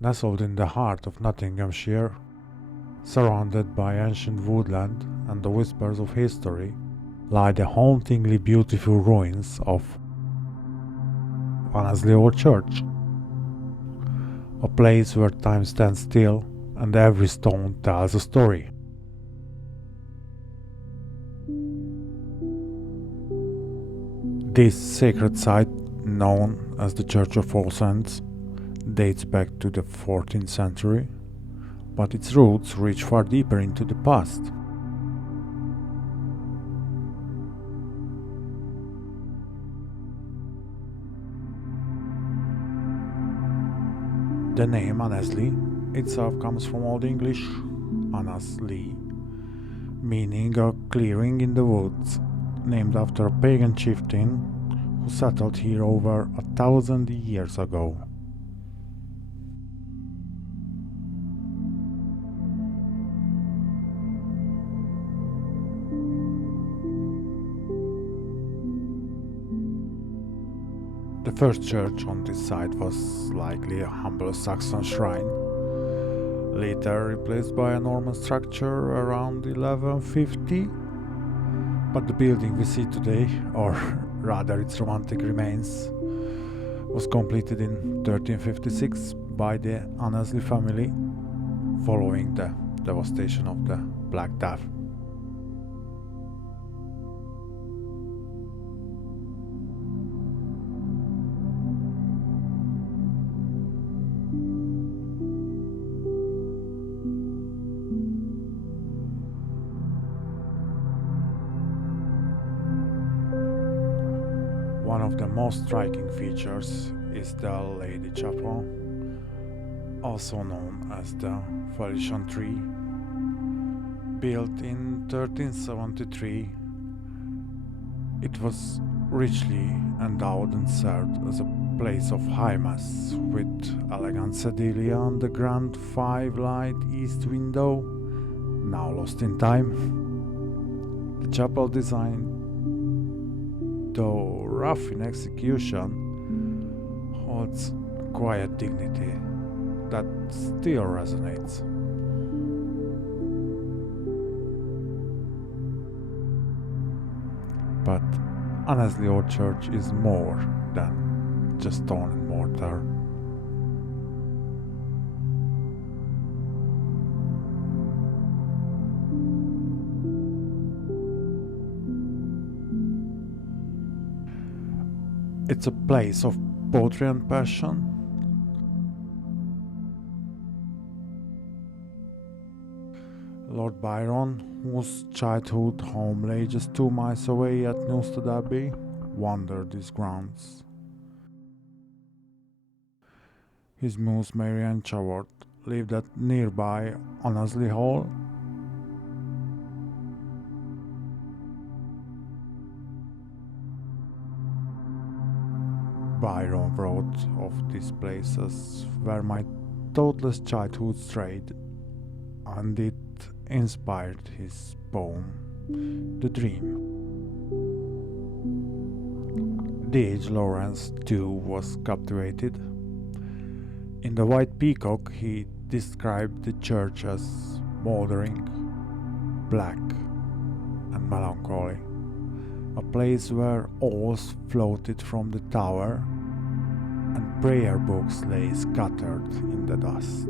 Nestled in the heart of Nottinghamshire, surrounded by ancient woodland and the whispers of history, lie the hauntingly beautiful ruins of Annesley Old Church, a place where time stands still and every stone tells a story. This sacred site, known as the Church of All Saints, dates back to the 14th century, but its roots reach far deeper into the past. The name Annesley itself comes from Old English Annesley, meaning a clearing in the woods, named after a pagan chieftain who settled here over 1,000 years ago. The first church on this site was likely a humble Saxon shrine, later replaced by a Norman structure around 1150. But the building we see today, or rather its romantic remains, was completed in 1356 by the Annesley family following the devastation of the Black Death. One of the most striking features is the Lady Chapel, also known as the flourishing tree. Built in 1373, it was richly endowed and served as a place of high mass, with elegant sedilia on the grand five-light east window, now lost in time. The chapel design, though rough in execution, holds a quiet dignity that still resonates. But Annesley Old Church is more than just stone and mortar. It's a place of poetry and passion. Lord Byron, whose childhood home lay just 2 miles away at Newstead Abbey, wandered these grounds. His muse Mary Ann Chaworth lived at nearby Annesley Hall. Byron wrote of these places where my thoughtless childhood strayed, and it inspired his poem, The Dream. D.H. Lawrence too was captivated. In The White Peacock he described the church as mouldering, black and melancholy, a place where owls floated from the tower and prayer books lay scattered in the dust.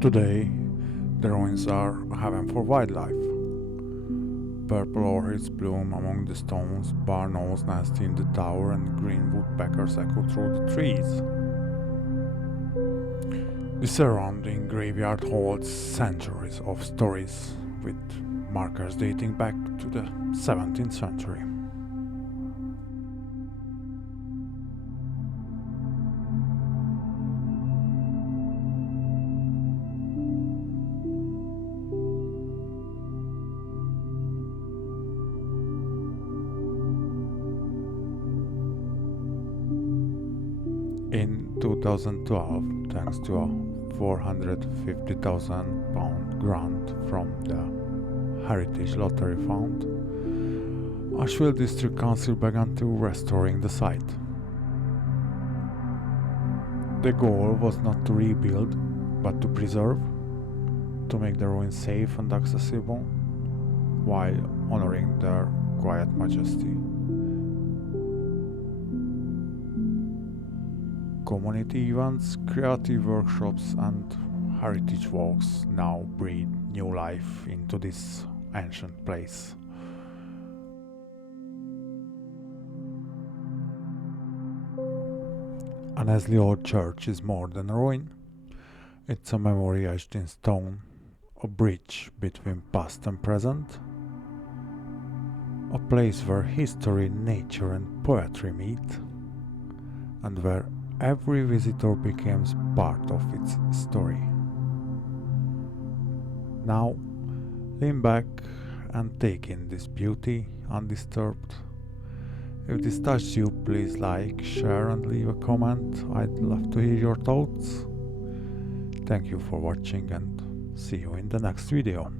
Today, The ruins are a heaven for wildlife. Purple orchids bloom among the stones, barn owls nest in the tower, and green woodpeckers echo through the trees. The surrounding graveyard holds centuries of stories, with markers dating back to the 17th century. In 2012, thanks to a £450,000 grant from the Heritage Lottery Fund, Ashfield District Council began to restoring the site. The goal was not to rebuild, but to preserve, to make the ruins safe and accessible, while honoring their quiet majesty. Community events, creative workshops, and heritage walks now breathe new life into this ancient place. Annesley Old Church is more than a ruin. It's a memory etched in stone, a bridge between past and present, a place where history, nature, and poetry meet, and where every visitor becomes part of its story. Now, lean back and take in this beauty undisturbed. If this touched you, please like, share, and leave a comment. I'd love to hear your thoughts. Thank you for watching, and see you in the next video.